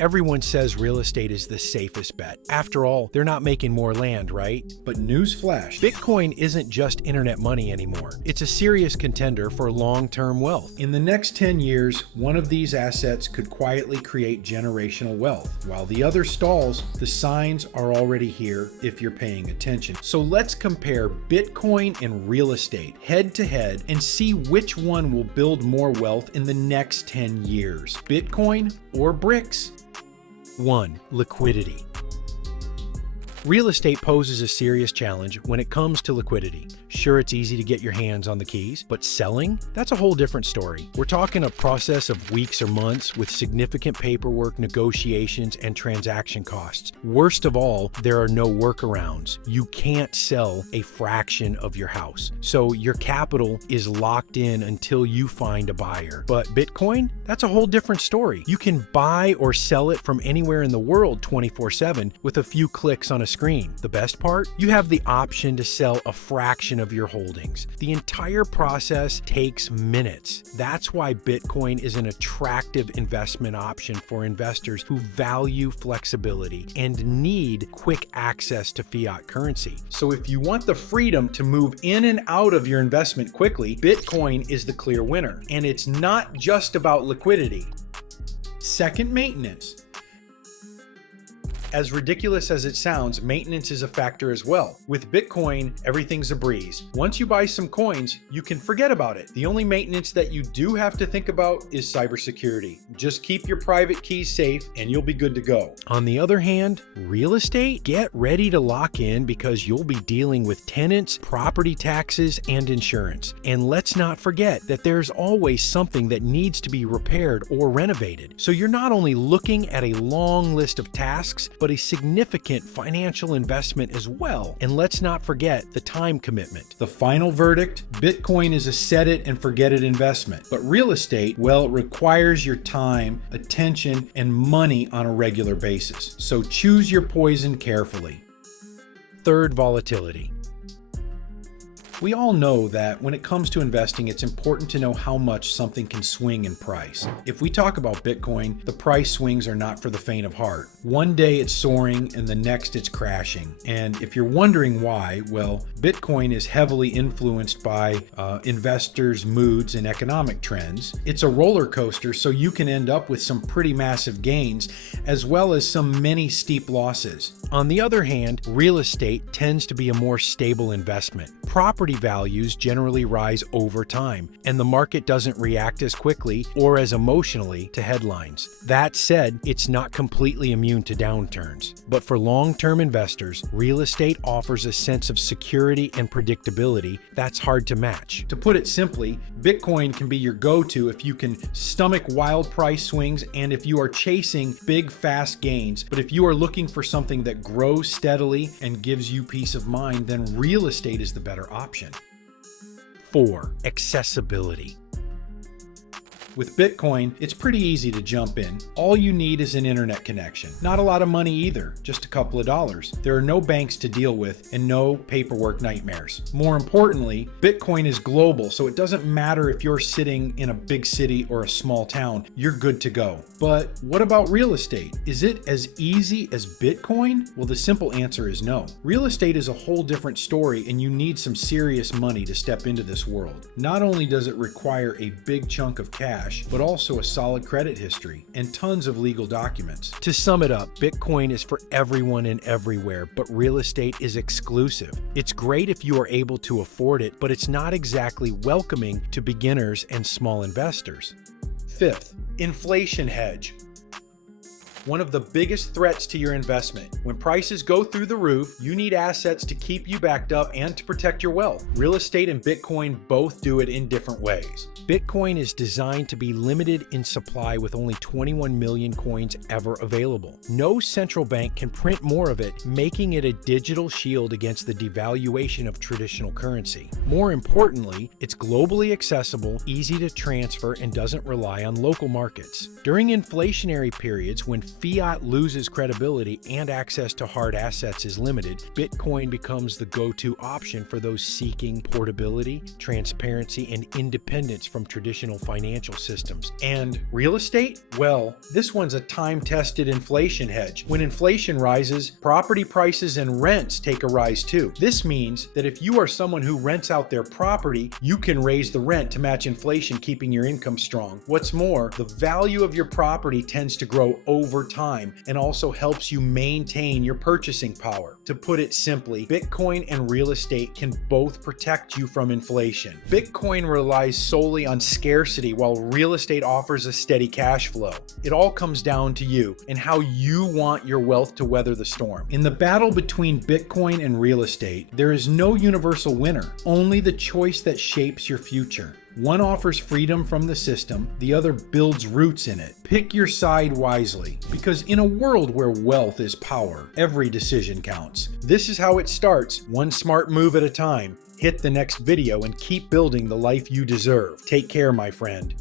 Everyone says real estate is the safest bet. After all, they're not making more land, right? But newsflash, Bitcoin isn't just internet money anymore. It's a serious contender for long-term wealth. In the next 10 years, one of these assets could quietly create generational wealth. While the other stalls, the signs are already here if you're paying attention. So let's compare Bitcoin and real estate head to head and see which one will build more wealth in the next 10 years. Bitcoin or bricks? 1. Liquidity. Real estate poses a serious challenge when it comes to liquidity. Sure, it's easy to get your hands on the keys, but selling? That's a whole different story. We're talking a process of weeks or months with significant paperwork, negotiations, and transaction costs. Worst of all, there are no workarounds. You can't sell a fraction of your house. So your capital is locked in until you find a buyer. But Bitcoin? That's a whole different story. You can buy or sell it from anywhere in the world 24/7 with a few clicks on a screen. The best part? You have the option to sell a fraction of your holdings. The entire process takes minutes. That's why Bitcoin is an attractive investment option for investors who value flexibility and need quick access to fiat currency. So if you want the freedom to move in and out of your investment quickly, Bitcoin is the clear winner. And it's not just about liquidity. Second, maintenance. As ridiculous as it sounds, maintenance is a factor as well. With Bitcoin, everything's a breeze. Once you buy some coins, you can forget about it. The only maintenance that you do have to think about is cybersecurity. Just keep your private keys safe and you'll be good to go. On the other hand, real estate? Get ready to lock in because you'll be dealing with tenants, property taxes, and insurance. And let's not forget that there's always something that needs to be repaired or renovated. So you're not only looking at a long list of tasks, but a significant financial investment as well. And let's not forget the time commitment. The final verdict, Bitcoin is a set it and forget it investment. But real estate, well, it requires your time, attention, and money on a regular basis. So choose your poison carefully. Third, volatility. We all know that when it comes to investing, it's important to know how much something can swing in price. If we talk about Bitcoin, the price swings are not for the faint of heart. One day it's soaring and the next it's crashing. And if you're wondering why, well, Bitcoin is heavily influenced by investors' moods and economic trends. It's a roller coaster, so you can end up with some pretty massive gains as well as some many steep losses. On the other hand, real estate tends to be a more stable investment. Property values generally rise over time, and the market doesn't react as quickly or as emotionally to headlines. That said, it's not completely immune to downturns. But for long-term investors, real estate offers a sense of security and predictability that's hard to match. To put it simply, Bitcoin can be your go-to if you can stomach wild price swings and if you are chasing big, fast gains. But if you are looking for something that grows steadily and gives you peace of mind, then real estate is the better option. 4. Accessibility. With Bitcoin, it's pretty easy to jump in. All you need is an internet connection. Not a lot of money either, just a couple of dollars. There are no banks to deal with and no paperwork nightmares. More importantly, Bitcoin is global, so it doesn't matter if you're sitting in a big city or a small town, you're good to go. But what about real estate? Is it as easy as Bitcoin? Well, the simple answer is no. Real estate is a whole different story and you need some serious money to step into this world. Not only does it require a big chunk of cash, but also a solid credit history and tons of legal documents. To sum it up, Bitcoin is for everyone and everywhere, but real estate is exclusive. It's great if you are able to afford it, but it's not exactly welcoming to beginners and small investors. 5th, inflation hedge. One of the biggest threats to your investment. When prices go through the roof, you need assets to keep you backed up and to protect your wealth. Real estate and Bitcoin both do it in different ways. Bitcoin is designed to be limited in supply with only 21 million coins ever available. No central bank can print more of it, making it a digital shield against the devaluation of traditional currency. More importantly, it's globally accessible, easy to transfer, and doesn't rely on local markets. During inflationary periods when fiat loses credibility and access to hard assets is limited, Bitcoin becomes the go-to option for those seeking portability, transparency, and independence from traditional financial systems. And real estate? Well, this one's a time-tested inflation hedge. When inflation rises, property prices and rents take a rise too. This means that if you are someone who rents out their property, you can raise the rent to match inflation, keeping your income strong. What's more, the value of your property tends to grow over time and also helps you maintain your purchasing power. To put it simply, Bitcoin and real estate can both protect you from inflation. Bitcoin relies solely on scarcity while real estate offers a steady cash flow. It all comes down to you and how you want your wealth to weather the storm. In the battle between Bitcoin and real estate, there is no universal winner, only the choice that shapes your future. One offers freedom from the system, the other builds roots in it. Pick your side wisely, because in a world where wealth is power, every decision counts. This is how it starts, one smart move at a time. Hit the next video and keep building the life you deserve. Take care, my friend.